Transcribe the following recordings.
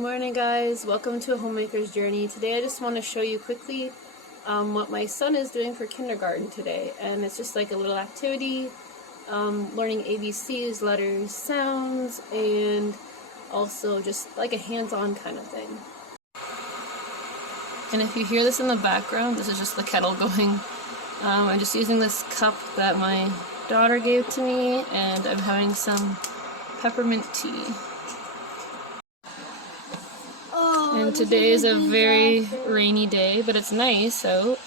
Morning guys, welcome to a homemaker's journey. Today I just want to show you quickly what my son is doing for kindergarten today, and it's just like a little activity, learning ABCs, letters, sounds, and also just like a hands-on kind of thing. And if you hear this in the background, this is just the kettle going. I'm just using this cup that my daughter gave to me, and I'm having some peppermint tea. And today is a very rainy day, but it's nice out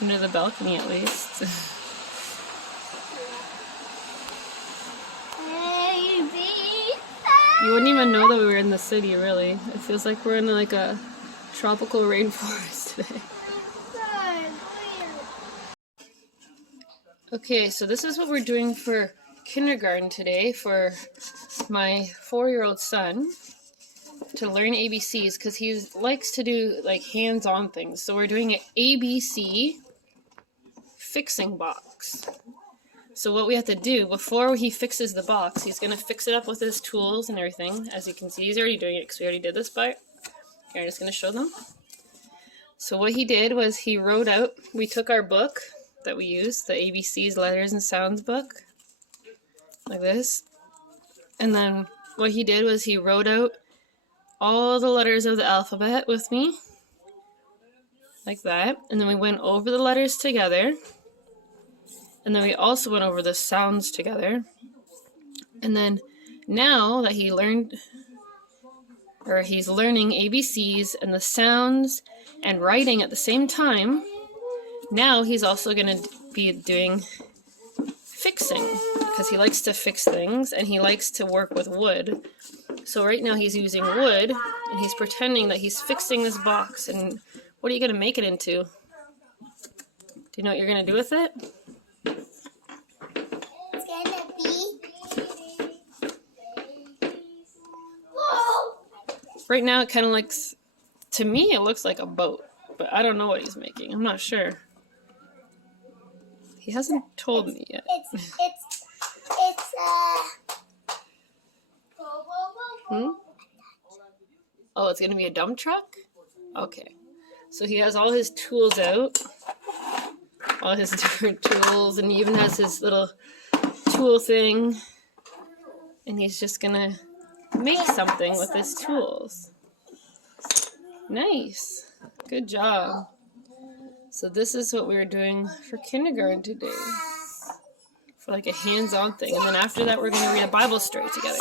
under the balcony at least. You wouldn't even know that we were in the city, really. It feels like we're in like a tropical rainforest today. Okay, so this is what we're doing for kindergarten today for my 4-year-old son, to learn ABCs, because he likes to do like hands-on things. So we're doing an ABC fixing box. So what we have to do before he fixes the box, he's going to fix it up with his tools and everything. As you can see, he's already doing it because we already did this part. Here, I'm just going to show them. So what he did was he wrote out, we took our book that we use, the ABCs, letters and sounds book, like this. And then what he did was he wrote out all the letters of the alphabet with me, like that, and then we went over the letters together, and then we also went over the sounds together. And then now that he learned, or he's learning ABCs and the sounds and writing at the same time, now he's also going to be doing fixing, because he likes to fix things and he likes to work with wood. So right now he's using wood, and he's pretending that he's fixing this box. And what are you going to make it into? Do you know what you're going to do with it? It's going to be... Right now it kind of looks, to me it looks like a boat, but I don't know what he's making. I'm not sure. He hasn't told me yet. Oh, it's going to be a dump truck? Okay. So he has all his tools out. All his different tools. And he even has his little tool thing. And he's just going to make something with his tools. Nice. Good job. So this is what we were doing for kindergarten today. For like a hands-on thing. And then after that we're going to read a Bible story together.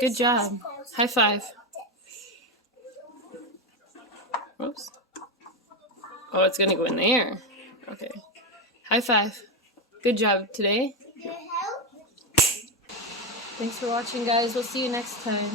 Good job. High five. Whoops. Oh, it's going to go in there. Okay. High five. Good job today. Thanks for watching, guys. We'll see you next time.